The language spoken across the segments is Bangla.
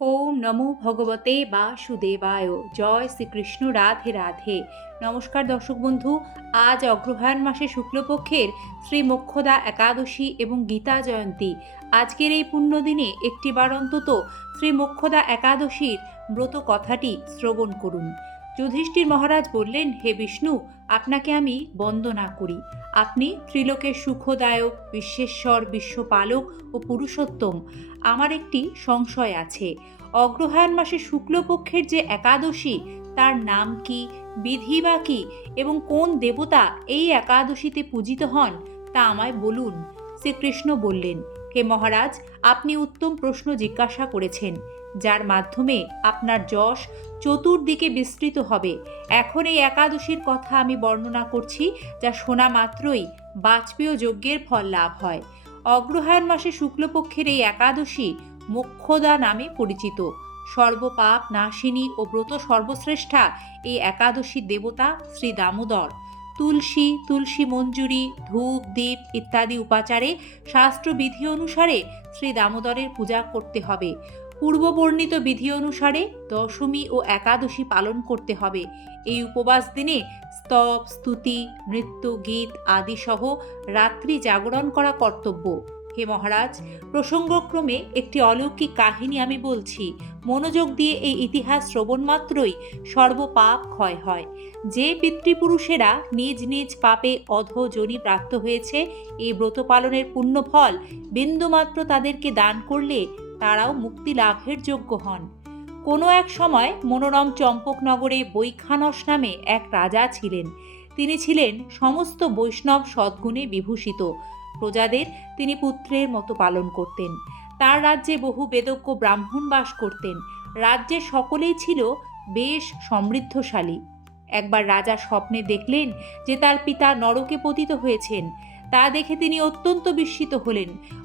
ওম নমো ভগবতে বাসুদেবায়। জয় শ্রীকৃষ্ণ, রাধে রাধে। নমস্কার দর্শক বন্ধু, আজ অগ্রহায়ণ মাসে শুক্লপক্ষের শ্রী মোক্ষদা একাদশী এবং গীতা জয়ন্তী। আজকের এই পুণ্যদিনে একটিবার অন্তত শ্রী মোক্ষদা একাদশীর ব্রত কথাটি শ্রবণ করুন। যুধিষ্ঠির মহারাজ বললেন, হে বিষ্ণু, আপনাকে আমি বন্দনা করি। আপনি ত্রিলোকের সুখদায়ক, বিশ্বেশ্বর, বিশ্বপালক ও পুরুষোত্তম। আমার একটি সংশয় আছে। অগ্রহায়ণ মাসে শুক্লপক্ষের যে একাদশী, তার নাম কি, বিধি বা কি, এবং কোন দেবতা এই একাদশীতে পূজিত হন, তা আমায় বলুন। শ্রীকৃষ্ণ বললেন, হে মহারাজ, আপনি উত্তম প্রশ্ন জিজ্ঞাসা করেছেন, যার মাধ্যমে আপনার যশ চতুর্দিকে বিস্তৃত হবে। এখন এই একাদশীর কথা আমি বর্ণনা করছি, যা শোনা মাত্রই বাজপেয় যজ্ঞের ফল লাভ হয়। অগ্রহায়ণ মাসে শুক্লপক্ষের এই একাদশী মোক্ষদা নামে পরিচিত। সর্বপাপ, নাশিনী ও ব্রত সর্বশ্রেষ্ঠা এই একাদশী দেবতা শ্রী দামোদর। তুলসী তুলসী মঞ্জুরি, ধূপ দ্বীপ ইত্যাদি উপাচারে শাস্ত্রবিধি অনুসারে শ্রী দামোদরের পূজা করতে হবে। পূর্ববর্ণিত বিধি অনুসারে দশমী ও একাদশী পালন করতে হবে। এই উপবাস দিনে স্তব, স্তুতি, নৃত্য, গীত আদি সহ রাত্রি জাগরণ করা কর্তব্য। হে মহারাজ, প্রসঙ্গক্রমে একটি অলৌকিক কাহিনী আমি বলছি। মনোযোগ দিয়ে এই ইতিহাস শ্রবণ মাত্রই সর্বপাপ ক্ষয় হয়। যে পিতৃপুরুষেরা নিজ নিজ পাপে অধজনি প্রাপ্ত হয়েছে, এই ব্রত পালনের পুণ্য ফল বিন্দুমাত্র তাদেরকে দান করলে তারাও মুক্তি লাভের যোগ্য হন। কোনো এক সময় মনোরম চম্পকনগরে বৈখানস নামে এক রাজা ছিলেন। তিনি ছিলেন সমস্ত বৈষ্ণব সদ্গুণে বিভূষিত। প্রজাদের তিনি পুত্রের মতো পালন করতেন। তার রাজ্যে বহু বেদজ্ঞ ব্রাহ্মণ বাস করতেন। রাজ্যে সকলেই ছিল বেশ সমৃদ্ধশালী। একবার রাজা স্বপ্নে দেখলেন যে তার পিতা নরকে পতিত হয়েছেন। তা দেখে তিনি অত্যন্ত বিস্মিত হলেন।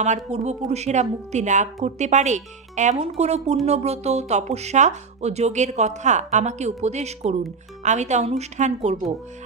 আমার পূর্বপুরুষেরা মুক্তি লাভ করতে পারে এমন কোনো পুণ্যব্রত, তপস্যা ও যোগের কথা আমাকে উপদেশ করুন। আমি তা অনুষ্ঠান করব।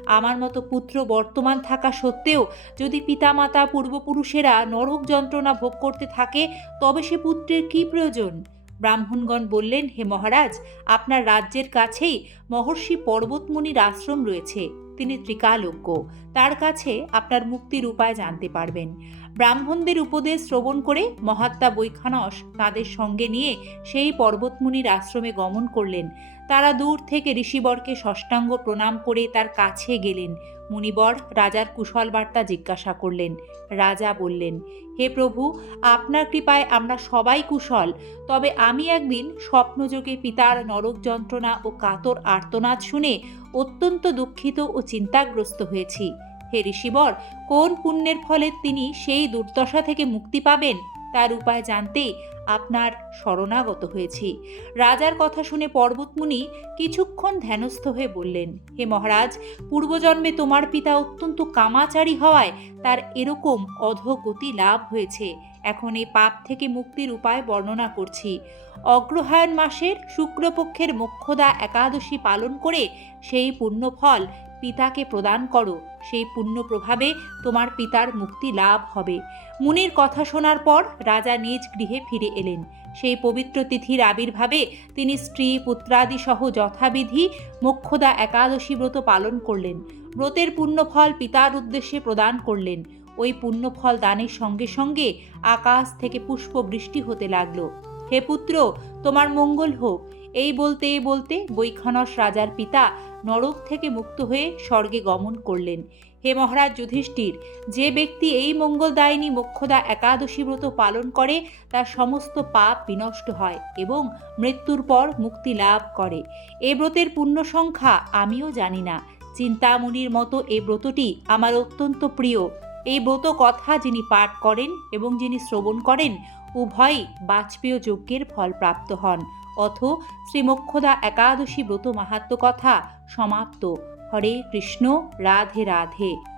আমার মতো পুত্র বর্তমান থাকা সত্ত্বেও যদি পিতামাতা পূর্বপুরুষেরা নরক যন্ত্রণা ভোগ করতে থাকে, তবে সে পুত্রের কী প্রয়োজন? ব্রাহ্মণগণ বললেন, হে মহারাজ, আপনার রাজ্যের কাছেই মহর্ষি পর্বতমুনির আশ্রম রয়েছে। তিনি ত্রিকালজ্ঞ। তার কাছে আপনার মুক্তির উপায় জানতে পারবেন। ব্রাহ্মণদের উপদেশ শ্রবণ করে মহাত্মা বৈখানস তাদের সঙ্গে নিয়ে সেই পর্বতমুনির আশ্রমে গমন করলেন। তারা দূর থেকে ঋষিবরকে ষষ্ঠাঙ্গ প্রণাম করে তার কাছে গেলেন। মুনিবর রাজার কুশল বার্তা জিজ্ঞাসা করলেন। রাজা বললেন, হে প্রভু, আপনার কৃপায় আমরা সবাই কুশল, তবে আমি একদিন স্বপ্নযোগে পিতার নরক যন্ত্রণা ও কাতর আর্তনাদ শুনে অত্যন্ত দুঃখিত ও চিন্তাগ্রস্ত হয়েছি। হে ঋষিবর, কোন পুণ্যের ফলে তিনি সেই দুর্দশা থেকে মুক্তি পাবেন? তার উপায় জানতে আপনার শরণাগত হয়েছি। রাজার কথা শুনে পর্বতমুনি কিছুক্ষণ ধ্যানস্থ হয়ে বললেন, হে মহারাজ, পূর্বজন্মে তোমার পিতা অত্যন্ত কামাচারী হওয়ায় তার এরকম অধগতি লাভ হয়েছে। এখন এই পাপ থেকে মুক্তির উপায় বর্ণনা করছি। অগ্রহায়ণ মাসের শুক্লপক্ষের মোক্ষদা একাদশী পালন করে সেই পুণ্যফল পিতাকে প্রদান করো। সেই পুণ্য প্রভাবে তোমার পিতার মুক্তি লাভ হবে। মুনির কথা শোনার পর রাজা নিজ গৃহে ফিরে এলেন। সেই পবিত্র তিথির আবির্ভাবে তিনি স্ত্রী, পুত্রাদি সহ যথাবিধি মোক্ষদা একাদশী ব্রত পালন করলেন। ব্রতের পুণ্যফল পিতার উদ্দেশ্যে প্রদান করলেন। ওই পুণ্যফল দানের সঙ্গে সঙ্গে আকাশ থেকে পুষ্প বৃষ্টি হতে লাগল। হে পুত্র, তোমার মঙ্গল হোক। এই বলতে বলতে বৈখানস রাজার পিতা নরক থেকে মুক্ত হয়ে স্বর্গে গমন করলেন। হে মহারাজ যুধিষ্ঠির, যে ব্যক্তি এই মঙ্গলদায়িনী মোক্ষদা একাদশী ব্রত পালন করে, তার সমস্ত পাপ বিনষ্ট হয় এবং মৃত্যুর পর মুক্তি লাভ করে। এ ব্রতের পূর্ণ সংখ্যা আমিও জানি না। চিন্তামণির মতো এই ব্রতটি আমার অত্যন্ত প্রিয়। এই ব্রত কথা যিনি পাঠ করেন এবং যিনি শ্রবণ করেন, উভয়ই বাজপেয় যজ্ঞের ফল প্রাপ্ত হন। অথ শ্রীমক্ষদা একাদশী ব্রত মাহাত্ম কথা সমাপ্ত। হরে কৃষ্ণ রাধে রাধে।